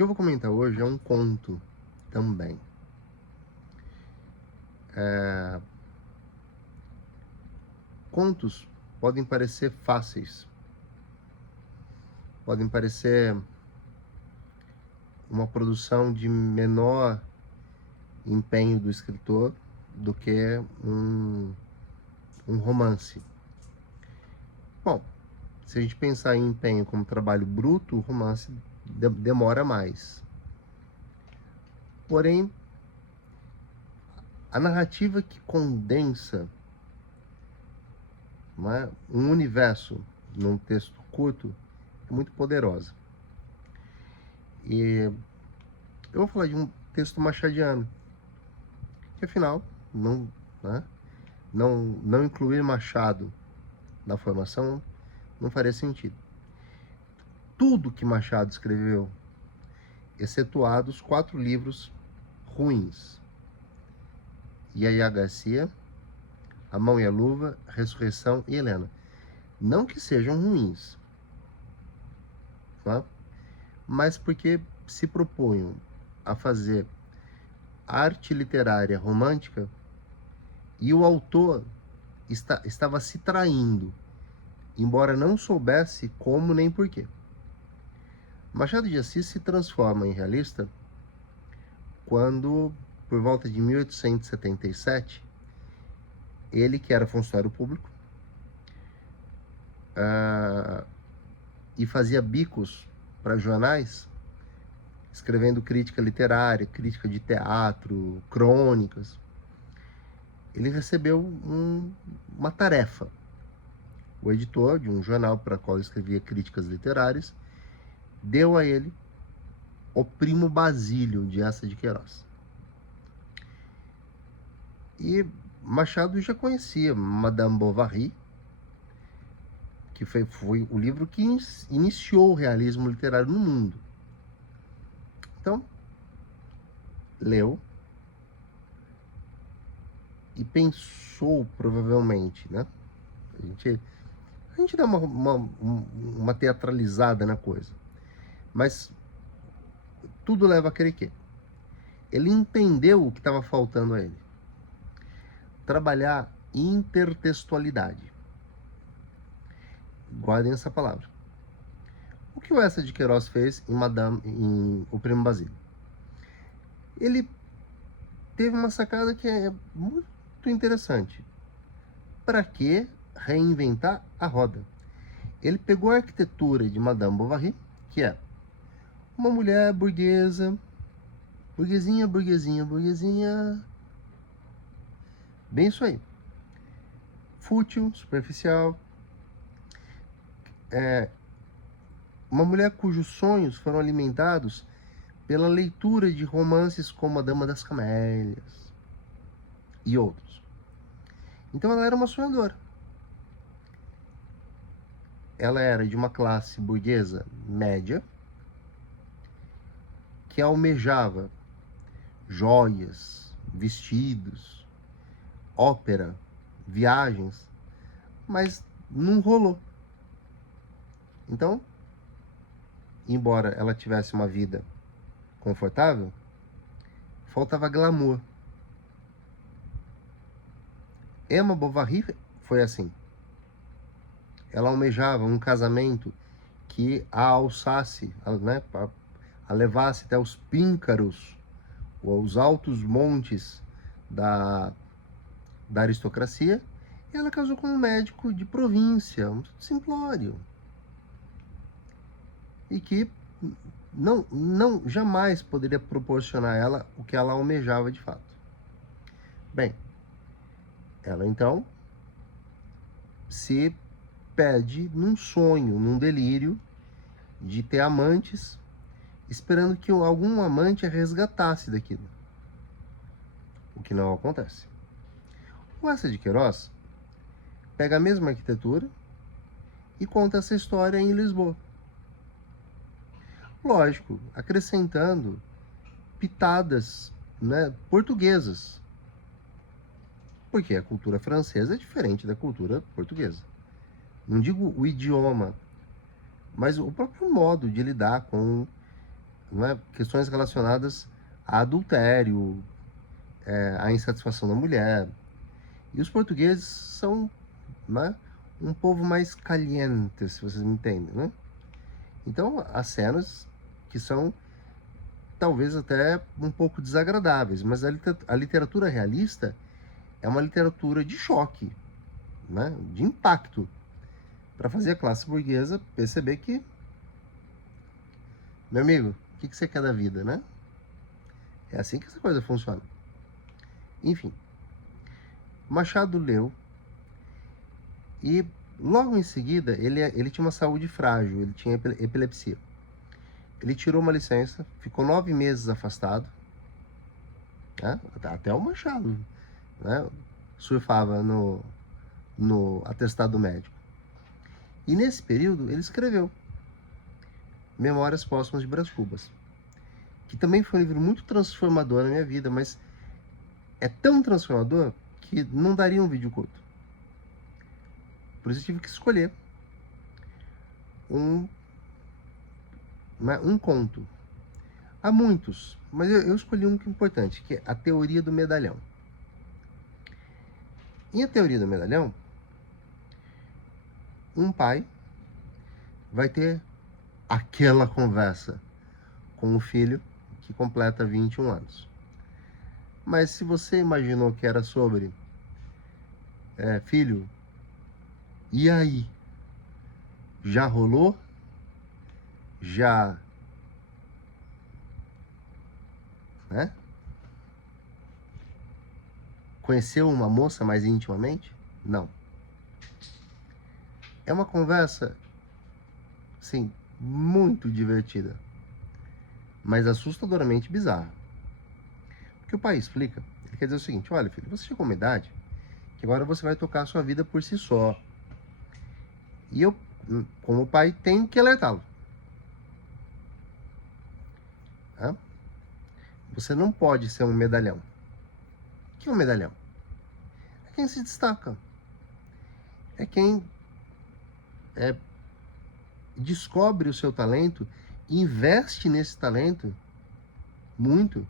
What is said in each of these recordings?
que eu vou comentar hoje é um conto também. Contos podem parecer fáceis, podem parecer uma produção de menor empenho do escritor do que um romance. Bom, se a gente pensar em empenho como trabalho bruto, o romance demora mais. Porém, a narrativa que condensa, não é, um universo num texto curto é muito poderosa. E eu vou falar de um texto machadiano, que afinal, não incluir Machado na formação não faria sentido. Tudo que Machado escreveu, excetuados 4 livros ruins: Yaya Garcia, A Mão e a Luva, Ressurreição e Helena. Não que sejam ruins, tá? Mas porque se propunham a fazer arte literária romântica e o autor estava se traindo, embora não soubesse como nem porquê. Machado de Assis se transforma em realista quando, por volta de 1877, ele, que era funcionário público, e fazia bicos para jornais, escrevendo crítica literária, crítica de teatro, crônicas, ele recebeu uma tarefa. O editor de um jornal para o qual ele escrevia críticas literárias deu a ele O Primo Basílio, de Eça de Queiroz. E Machado já conhecia Madame Bovary, que foi o livro que iniciou o realismo literário no mundo. Então, leu e pensou, provavelmente, né? A gente dá uma teatralizada na coisa, mas tudo leva a crer que ele entendeu o que estava faltando a ele: trabalhar intertextualidade. Guardem essa palavra. O que o Eça de Queiroz fez em O Primo Basílio? Ele teve uma sacada que é muito interessante. Para que reinventar a roda? Ele pegou a arquitetura de Madame Bovary, que é uma mulher burguesa, burguesinha, bem isso aí, fútil, superficial, uma mulher cujos sonhos foram alimentados pela leitura de romances como A Dama das Camélias e outros. Então ela era uma sonhadora. Ela era de uma classe burguesa média que almejava joias, vestidos, ópera, viagens, mas não rolou. Então, embora ela tivesse uma vida confortável, faltava glamour. Emma Bovary foi assim. Ela almejava um casamento que a alçasse, né, a levasse até os píncaros, ou aos altos montes da aristocracia. E ela casou com um médico de província, um simplório, e que não jamais poderia proporcionar a ela o que ela almejava de fato. Bem, ela então se perde num sonho, num delírio de ter amantes, esperando que algum amante a resgatasse daquilo, o que não acontece. O Eça de Queiroz pega a mesma arquitetura e conta essa história em Lisboa. Lógico, acrescentando pitadas, né, portuguesas, porque a cultura francesa é diferente da cultura portuguesa. Não digo o idioma, mas o próprio modo de lidar com não é? Questões relacionadas a adultério, a insatisfação da mulher. E os portugueses são, né, um povo mais caliente, se vocês me entendem, né? Então, há cenas que são talvez até um pouco desagradáveis, mas a literatura realista é uma literatura de choque, né, de impacto, para fazer a classe burguesa perceber que, meu amigo, o que você quer da vida, né? É assim que essa coisa funciona. Enfim, Machado leu e logo em seguida ele tinha uma saúde frágil, ele tinha epilepsia. Ele tirou uma licença, ficou 9 meses afastado, né? Até o Machado, né, surfava no atestado médico. E nesse período ele escreveu Memórias Póstumas de Brás Cubas, que também foi um livro muito transformador na minha vida, mas é tão transformador que não daria um vídeo curto. Por isso eu tive que escolher um conto. Há muitos, mas eu escolhi um que é importante, que é A Teoria do Medalhão. Em A Teoria do Medalhão, um pai vai ter aquela conversa com o filho que completa 21 anos. Mas se você imaginou que era sobre filho, e aí? Já rolou? Já, né? Conheceu uma moça mais intimamente? Não. É uma conversa, sim, muito divertida, mas assustadoramente bizarra. Porque o pai explica, ele quer dizer o seguinte: olha, filho, você chegou a uma idade que agora você vai tocar a sua vida por si só. E eu, como pai, tenho que alertá-lo. Tá? Você não pode ser um medalhão. O que é um medalhão? É quem se destaca. É quem descobre o seu talento, investe nesse talento muito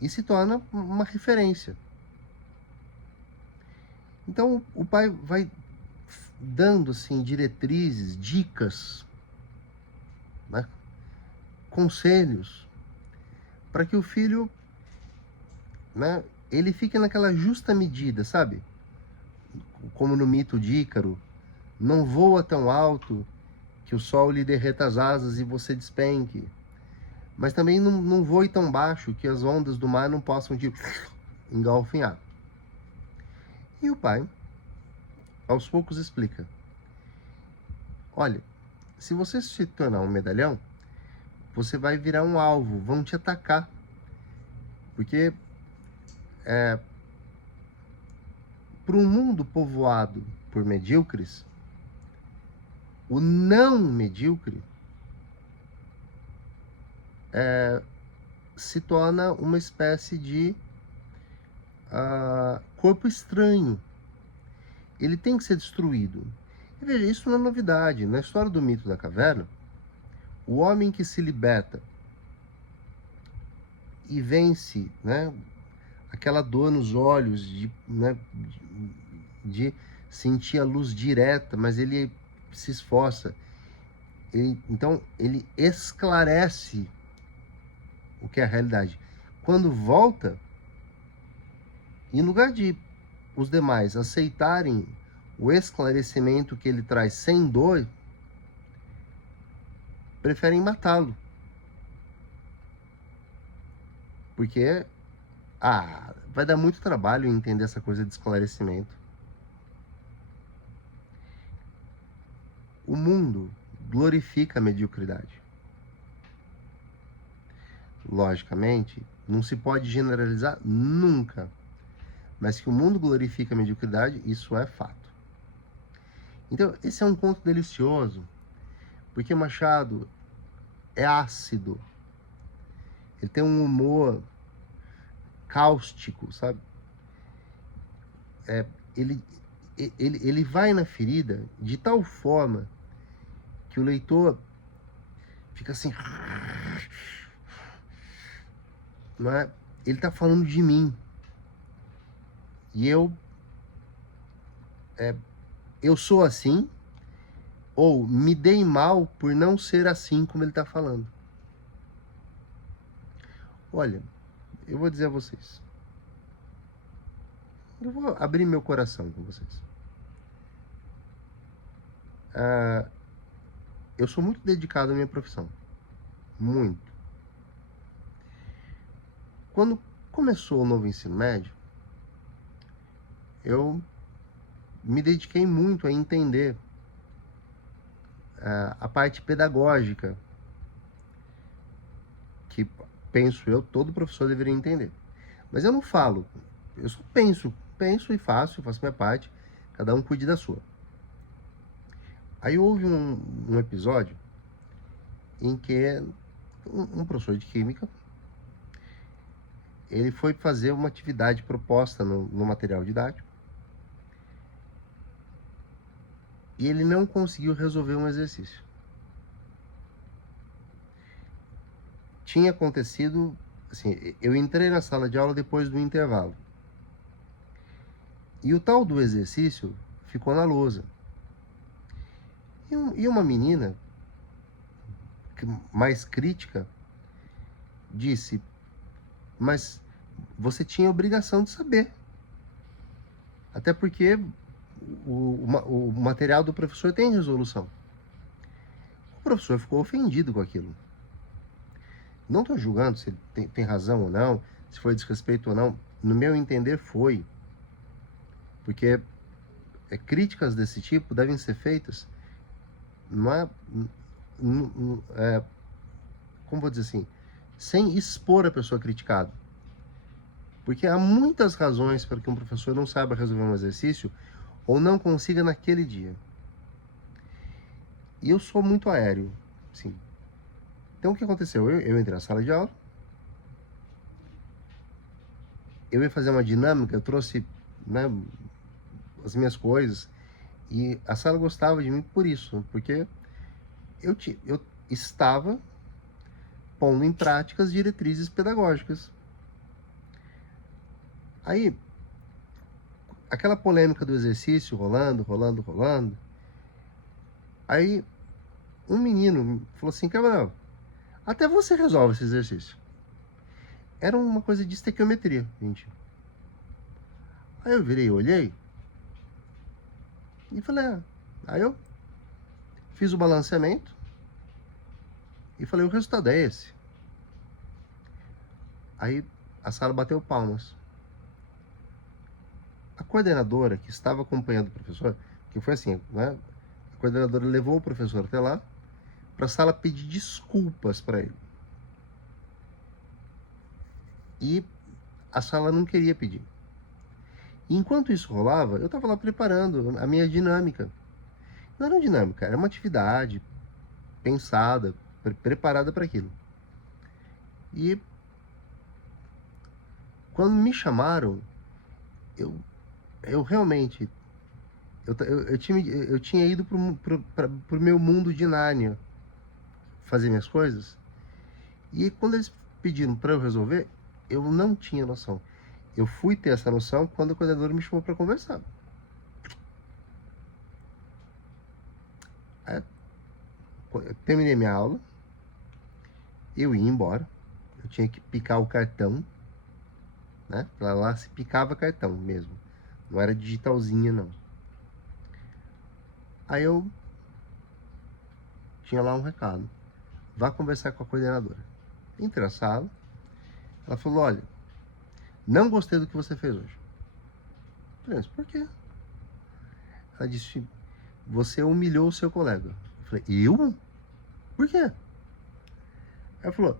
e se torna uma referência. Então o pai vai dando assim diretrizes, dicas, né, conselhos para que o filho, né, ele fique naquela justa medida, sabe? Como no mito de Ícaro, não voa tão alto que o sol lhe derreta as asas e você despenque, mas também não voe tão baixo que as ondas do mar não possam te engalfinhar. E o pai, aos poucos, explica: olha, se você se tornar um medalhão, você vai virar um alvo, vão te atacar. Porque para um mundo povoado por medíocres, o não medíocre se torna uma espécie de corpo estranho. Ele tem que ser destruído. E veja, isso não é novidade. Na história do mito da caverna, o homem que se liberta e vence, né, aquela dor nos olhos de sentir a luz direta, mas ele se esforça. Então ele esclarece o que é a realidade. Quando volta, em lugar de os demais aceitarem o esclarecimento que ele traz sem dor, preferem matá-lo. Porque vai dar muito trabalho entender essa coisa de esclarecimento. O mundo glorifica a mediocridade. Logicamente, não se pode generalizar nunca, mas que o mundo glorifica a mediocridade, isso é fato. Então, esse é um conto delicioso, porque Machado é ácido, ele tem um humor cáustico, sabe? Ele vai na ferida de tal forma que o leitor fica assim, não é? Ele está falando de mim. E eu sou assim, ou me dei mal por não ser assim como ele está falando. Olha, eu vou dizer a vocês. Eu vou abrir meu coração com vocês. Eu sou muito dedicado à minha profissão. Muito. Quando começou o novo ensino médio, eu me dediquei muito a entender a parte pedagógica, que penso eu, todo professor deveria entender. Mas eu não falo, eu só penso e faço minha parte, cada um cuide da sua. Aí houve um episódio em que um professor de química, ele foi fazer uma atividade proposta no material didático, e ele não conseguiu resolver um exercício. Tinha acontecido, assim, eu entrei na sala de aula depois do intervalo. E o tal do exercício ficou na lousa. E uma menina, mais crítica, disse, mas você tinha obrigação de saber. Até porque o material do professor tem resolução. O professor ficou ofendido com aquilo. Não estou julgando se ele tem razão ou não, se foi desrespeito ou não. No meu entender, foi. Porque críticas desse tipo devem ser feitas, como vou dizer assim, sem expor a pessoa criticada. Porque há muitas razões para que um professor não saiba resolver um exercício ou não consiga naquele dia. E eu sou muito aéreo, assim. Então o que aconteceu? Eu entrei na sala de aula, eu ia fazer uma dinâmica, eu trouxe, né, as minhas coisas, e a sala gostava de mim por isso, porque eu estava pondo em prática as diretrizes pedagógicas. Aí, aquela polêmica do exercício rolando, aí um menino falou assim, Gabriel, até você resolve esse exercício. Era uma coisa de estequiometria, gente. Aí eu virei, olhei e falei, aí eu fiz o balanceamento e falei, o resultado é esse. Aí a sala bateu palmas. A coordenadora que estava acompanhando o professor, que foi assim, né? A coordenadora levou o professor até lá, para a sala pedir desculpas para ele. E a sala não queria pedir. E enquanto isso rolava, eu estava lá preparando a minha dinâmica. Não era uma dinâmica, era uma atividade pensada, preparada para aquilo. E quando me chamaram, eu realmente eu tinha ido para o meu mundo de Nárnia fazer minhas coisas, e quando eles pediram para eu resolver, eu não tinha noção. Eu fui ter essa noção quando o coordenador me chamou para conversar. Aí, eu terminei minha aula, eu ia embora, eu tinha que picar o cartão, né? Lá se picava cartão mesmo, não era digitalzinha não. Aí eu tinha lá um recado, vá conversar com a coordenadora. Entrei na sala, ela falou, olha, não gostei do que você fez hoje. Eu falei, mas por quê? Ela disse, você humilhou o seu colega. Eu falei, eu? Por quê? Ela falou,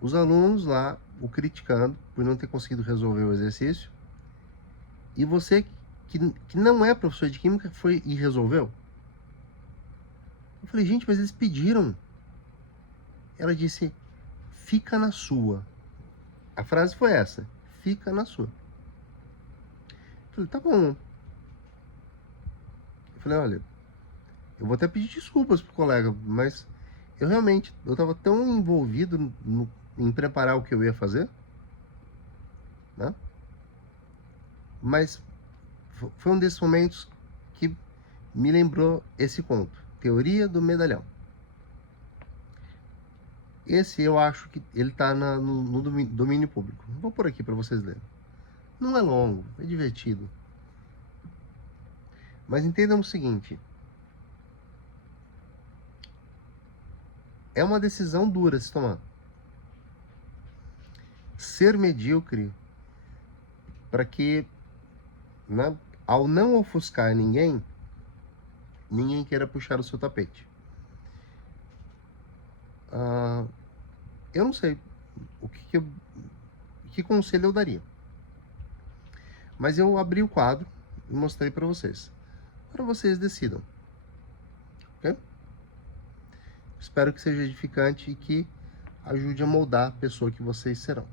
os alunos lá o criticando por não ter conseguido resolver o exercício, e você que não é professor de química foi e resolveu. Eu falei, gente, mas eles pediram. Ela disse, fica na sua. A frase foi essa, fica na sua. Eu falei, tá bom. Eu falei, olha, eu vou até pedir desculpas pro colega, mas eu realmente, eu tava tão envolvido em preparar o que eu ia fazer, né? Mas foi um desses momentos que me lembrou esse conto, Teoria do Medalhão. Esse eu acho que ele está no domínio público. Vou pôr aqui para vocês lerem. Não é longo, é divertido. Mas entendam o seguinte: é uma decisão dura se tomar. Ser medíocre para que, né, ao não ofuscar ninguém queira puxar o seu tapete. Eu não sei que conselho eu daria. Mas eu abri o quadro e mostrei para vocês. Para vocês decidam. Ok? Espero que seja edificante e que ajude a moldar a pessoa que vocês serão.